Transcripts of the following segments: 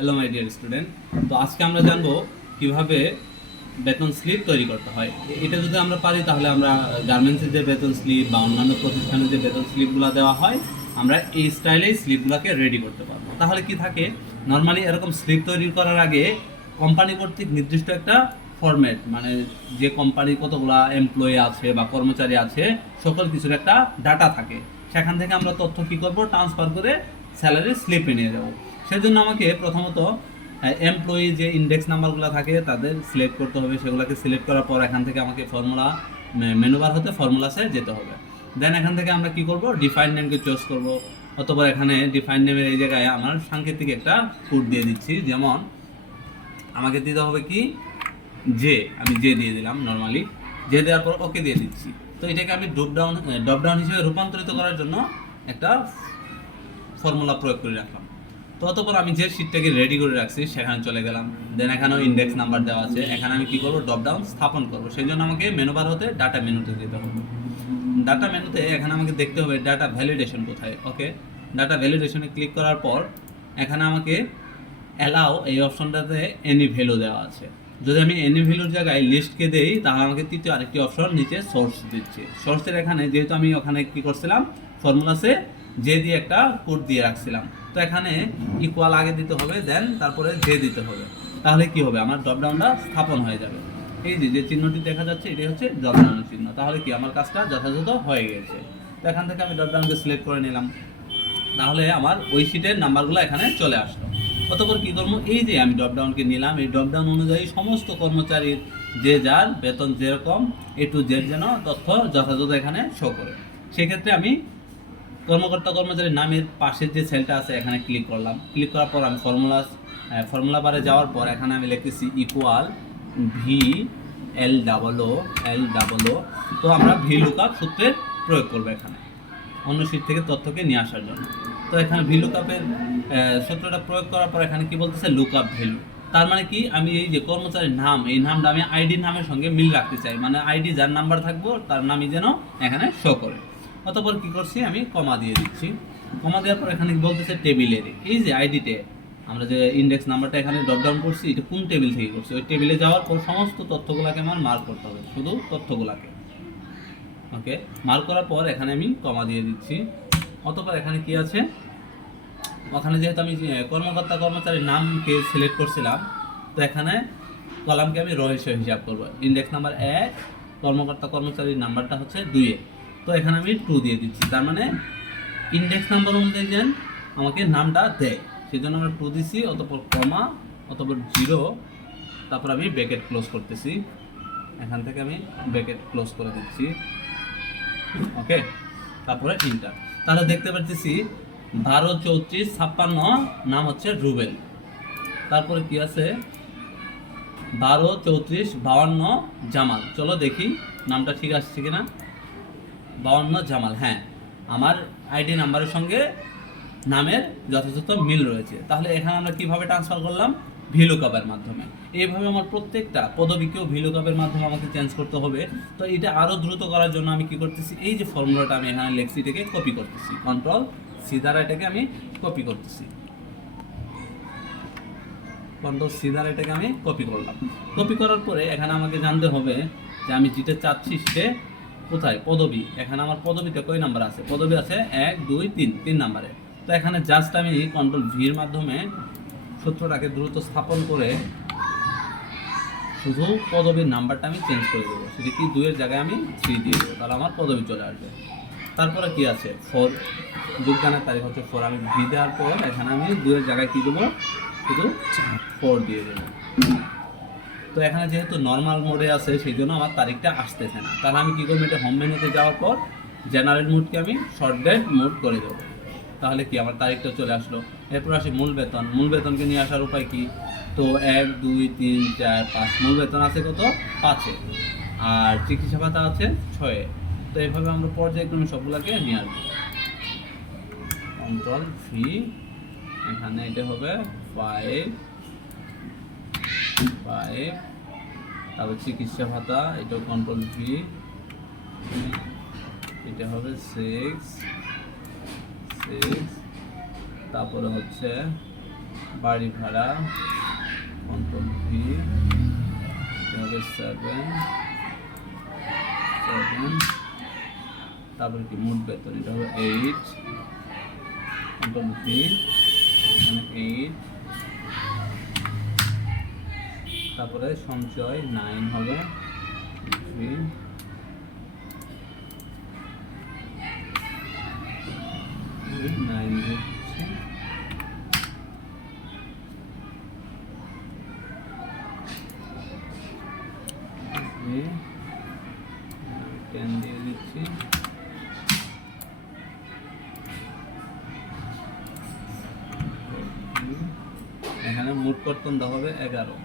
Hello my dear student. তো আজকে আমরা জানবো কিভাবে বেতন স্লিপ তৈরি করতে হয়। এটা যদি আমরা পারি তাহলে আমরা গার্মেন্টসের যে বেতন স্লিপ বা অন্যান্য প্রতিষ্ঠানের যে বেতন স্লিপগুলো দেওয়া হয় আমরা এই স্টাইলেই স্লিপগুলোকে রেডি করতে পারবো। তাহলে কি থাকে, নর্মালি এরকম স্লিপ তৈরি করার আগে কোম্পানি কর্তৃক নির্দিষ্ট একটা ফরম্যাট, মানে যে কোম্পানি কতগুলা এমপ্লয়ি আছে বা কর্মচারী আছে সকল কিছুর একটা ডাটা থাকে। সেখান থেকে আমরা তথ্য কী করবো, ট্রান্সফার করে স্যালারি স্লিপে নিয়ে যাবো। সেজন্য আমাকে প্রথমত এমপ্লয়ি যে ইন্ডেক্স নাম্বারগুলো থাকে তাদের সিলেক্ট করতে হবে। সেগুলোকে সিলেক্ট করার পর এখান থেকে আমাকে ফর্মুলা মেনুবার হতে ফর্মুলাসে যেতে হবে। দেন এখান থেকে আমরা কি করব, ডিফাইন নেমকে চুজ করব। অথবা এখানে ডিফাইন নেমের এই জায়গায় আমার সাংকেতিক একটা কোড দিয়ে দিচ্ছি। যেমন আমাকে দিতে হবে কি জে, আমি জে দিয়ে দিলাম নর্মালি। জে দেওয়ার পর ওকে দিয়ে দিচ্ছি। তো এটাকে আমি ড্রপ ডাউন হিসেবে রূপান্তরিত করার জন্য একটা ফর্মুলা প্রয়োগ করে রাখলাম। তো অতঃপর আমি যে শিটটাকে রেডি করে রাখছি সেখানে চলে গেলাম। দেন এখানেও ইন্ডেক্স নাম্বার দেওয়া আছে। এখানে আমি কি করবো, ড্রপ ডাউন স্থাপন করবো। সেই জন্য আমাকে মেনু বার হতে ডাটা মেনুতে যেতে হবে। ডাটা মেনুতে এখানে আমাকে দেখতে হবে ডাটা ভ্যালিডেশন কোথায়। ওকে, ডাটা ভ্যালিডেশনে ক্লিক করার পর এখানে আমাকে অ্যালাও এই অপশনটাতে এনি ভ্যালু দেওয়া আছে। যদি আমি এনি ভ্যালুর জায়গায় লিস্টকে দেই তাহলে আমাকে তৃতীয় আরেকটি অপশন নিচে সোর্স দিচ্ছে। সোর্সের এখানে যেহেতু আমি ওখানে কি করছিলাম, ফর্মুলাসে জে দিয়ে একটা কোড দিয়ে রাখছিলাম। তো এখানে ইকুয়াল আগে দিতে হবে, দেন তারপরে জে দিতে হবে। তাহলে কি হবে, আমার ড্রপডাউনটা স্থাপন হয়ে যাবে। এই যে চিহ্নটি দেখা যাচ্ছে এটাই হচ্ছে ড্রপডাউনের চিহ্ন। তাহলে কি আমার কাজটা যথাযথ হয়ে গেছে। তো এখান থেকে আমি ড্রপডাউনকে সিলেক্ট করে নিলাম। তাহলে আমার ওই শিটের নাম্বারগুলো এখানে চলে আসলো। অতঃপর কী করবো, এই যে আমি ড্রপডাউনকে নিলাম, এই ড্রপডাউন অনুযায়ী সমস্ত কর্মচারীর যে যার বেতন যেরকম এ টু জেড যেন তথ্য যথাযথ এখানে শো করে। সেক্ষেত্রে আমি কর্মকর্তা কর্মচারীর নামের পাশের যে সেলটা আছে এখানে ক্লিক করলাম। ক্লিক করার পর আমি ফর্মুলা বারে যাওয়ার পর এখানে আমি লিখতেছি equal V L double O. তো আমরা ভি লুকআপ সূত্রের প্রয়োগ করবো এখানে অন্য শিট থেকে তথ্যকে নিয়ে আসার জন্য। তো এখানে ভি লুকআপের সূত্রটা প্রয়োগ করার পর এখানে কি বলতেছে, লুকআপ ভ্যালু। তার মানে কি, আমি এই যে কর্মচারীর নাম, এই নামটা আমি আইডির নামের সঙ্গে মিল রাখতে চাই, মানে আইডি যার নাম্বার থাকবো তার নামই যেন এখানে শো করে। অতঃপর কি করছি, আমি কমা দিয়ে দিচ্ছি। কমা দেওয়ার পর এখানে বলতেছে টেবিলের এই যে আইডিতে আমরা যে ইন্ডেক্স নাম্বারটা এখানে ড্রপ ডাউন করছি, এটা কোন টেবিল থেকে করছি, ওই টেবিলে যাওয়ার পর সমস্ত তথ্যগুলোকে আমার মার্ক করতে হবে, শুধু তথ্যগুলোকে। ওকে, মার্ক করার পর এখানে আমি কমা দিয়ে দিচ্ছি। অতঃপর এখানে কি আছে, ওখানে যেহেতু আমি কর্মকর্তা কর্মচারীর নামকে সিলেক্ট করছিলাম, তো এখানে কলামকে আমি রহস্য হিসাব করবো। ইন্ডেক্স নাম্বার 1, কর্মকর্তা কর্মচারীর নাম্বারটা হচ্ছে 2। তো এখানে আমি 2 দিয়ে দিচ্ছি। তার মানে ইন্ডেক্স নাম্বার অনুযায়ী যেন আমাকে নামটা দেয়, সেই জন্য আমরা 2 দিচ্ছি। অতঃপর কমা, অতঃপর 0, তারপর আমি ব্র্যাকেট ক্লোজ করতেছি। এখান থেকে আমি ব্র্যাকেট ক্লোজ করে দিচ্ছি। ওকে, তারপরে ইন্টার। তাহলে দেখতে পাচ্ছি 12, 34, 56 নাম হচ্ছে রুবেল। তারপরে কি আছে 12, 34, 52 জামাল। চলো দেখি নামটা ঠিক আসছে কিনা। 52 জামাল, হ্যাঁ, আমার আইডি নাম্বারের সঙ্গে নামের যথাযথ মিল রয়েছে। তাহলে এখানে আমরা কিভাবে ট্রান্সফার করলাম, ভিলুকআপের মাধ্যমে। এইভাবে আমার প্রত্যেকটা পদবিকেও ভিলুকআপের মাধ্যমে আমাকে চেঞ্জ করতে হবে। তো এটা আরও দ্রুত করার জন্য আমি কি করতেছি, এই যে ফর্মুলাটা আমি এখানে লেখছি এটাকে কপি করতেছি। কন্ট্রোল সি দ্বারা এটাকে আমি কপি করতেছি। কন্ট্রোল সি দ্বারা এটাকে আমি কপি করলাম। কপি করার পরে এখানে আমাকে জানতে হবে যে আমি যেটা চাচ্ছি সে কোথায়, পদবি। এখানে আমার পদবিতে কয় নাম্বার আছে, পদবি আছে 1, 2, 3 নাম্বারে। তো এখানে জাস্ট আমি কন্ট্রোল ভির মাধ্যমে সূত্রটাকে দ্রুত স্থাপন করে শুধু পদবীর নাম্বারটা আমি চেঞ্জ করে দেবো। সেটা কি 2 এর জায়গায় আমি 3 দিয়ে দেবো, তাহলে আমার পদবি চলে আসবে। তারপরে কি আছে 4, যোগদানের তারিখ হচ্ছে 4। আমি ভি দেওয়ার পর এখানে আমি 2 এর জায়গায় কী দেবো, শুধু 4 দিয়ে দেবো। তো এখানে যেহেতু নর্মাল মোডে আছে সেই জন্য আমার তারিখটা আসতেছে না। তাহলে আমি কী করবো, এটা হোম মেনুতে যাওয়ার পর জেনারেল মোডকে আমি শর্ট ডেট মোড করে দেবো। তাহলে কি আমার তারিখটা চলে আসলো। এরপর আসি মূল বেতন। মূল বেতনকে নিয়ে আসার উপায় কি, তো 1, 2, 3, 4, 5 মূল বেতন আছে কত, 5-এ, আর চিকিৎসা ভাতা আছে 6-এ। তো এইভাবে আমরা পর্যায়ক্রমে সবগুলোকে নিয়ে আসবো। কন্ট্রোল ভি, এখানে এটা হবে 5, তারপর চিকিৎসা ভাতা, এটাও কন্ট্রোল ভি, এটা হবে 6, তারপরে হচ্ছে বাড়ি ভাড়া কন্ট্রোল ভি, এটা হবে 7, তারপরে কি মোট বেতন, এটা হবে 8, কন্ট্রোল ভি, এখানে 8, তারপরে সঞ্চয় 9 হবে 3, টেন দিয়ে দিচ্ছি, এখানে মোট কর্তন দেওয়া হবে 11,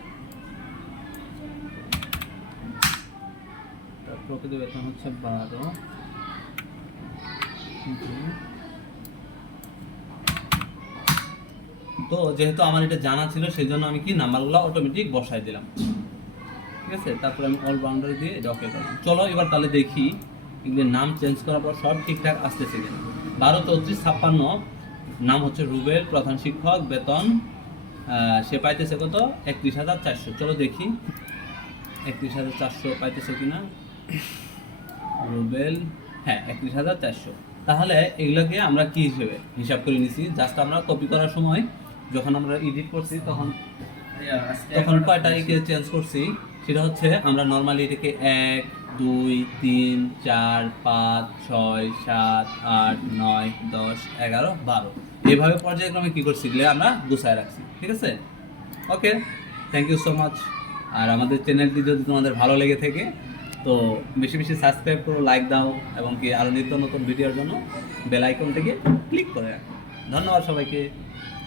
তার প্রকৃত বেতন হচ্ছে 12, তো যেহেতু আমার এটা জানা ছিল সেই জন্য আমি কি নাম্বারগুলো অটোমেটিক বসাই দিলাম, ঠিক আছে। তারপরে আমি অল বাউন্ডারি দিয়ে এটা ওকে করলাম। চলো এবার তাহলে দেখি এগুলোর নাম চেঞ্জ করার পর সব ঠিকঠাক আসতেছে কিনা। 12, 34, 56, নাম হচ্ছে রুবেল, প্রধান শিক্ষক, বেতন সে পাইতেছে কত 31,400। চলো দেখি 31,400 পাইতেছে কিনা রুবেল, হ্যাঁ 31,400। তাহলে এগুলোকে আমরা কি হিসেবে হিসাব করে নিছি, জাস্ট আমরা কপি করার সময় যখন আমরা এডিট করছি তখন কয়টা একে চেঞ্জ করছি, সেটা হচ্ছে আমরা নর্মালি এটাকে 1, 2, 3, 4, 5, 6, 7, 8, 9, 10, 11, 12 এইভাবে পর্যায়ক্রমে কি করছি এগুলো আমরা গুছায় রাখছি, ঠিক আছে। ওকে, থ্যাংক ইউ সো মাচ। আর আমাদের চ্যানেলটি যদি তোমাদের ভালো লেগে থাকে তো বেশি বেশি সাবস্ক্রাইব করো, লাইক দাও এবং কি আরও নিত্য নতুন ভিডিওর জন্য বেল আইকনটিকে ক্লিক করে রাখো। ধন্যবাদ সবাইকে।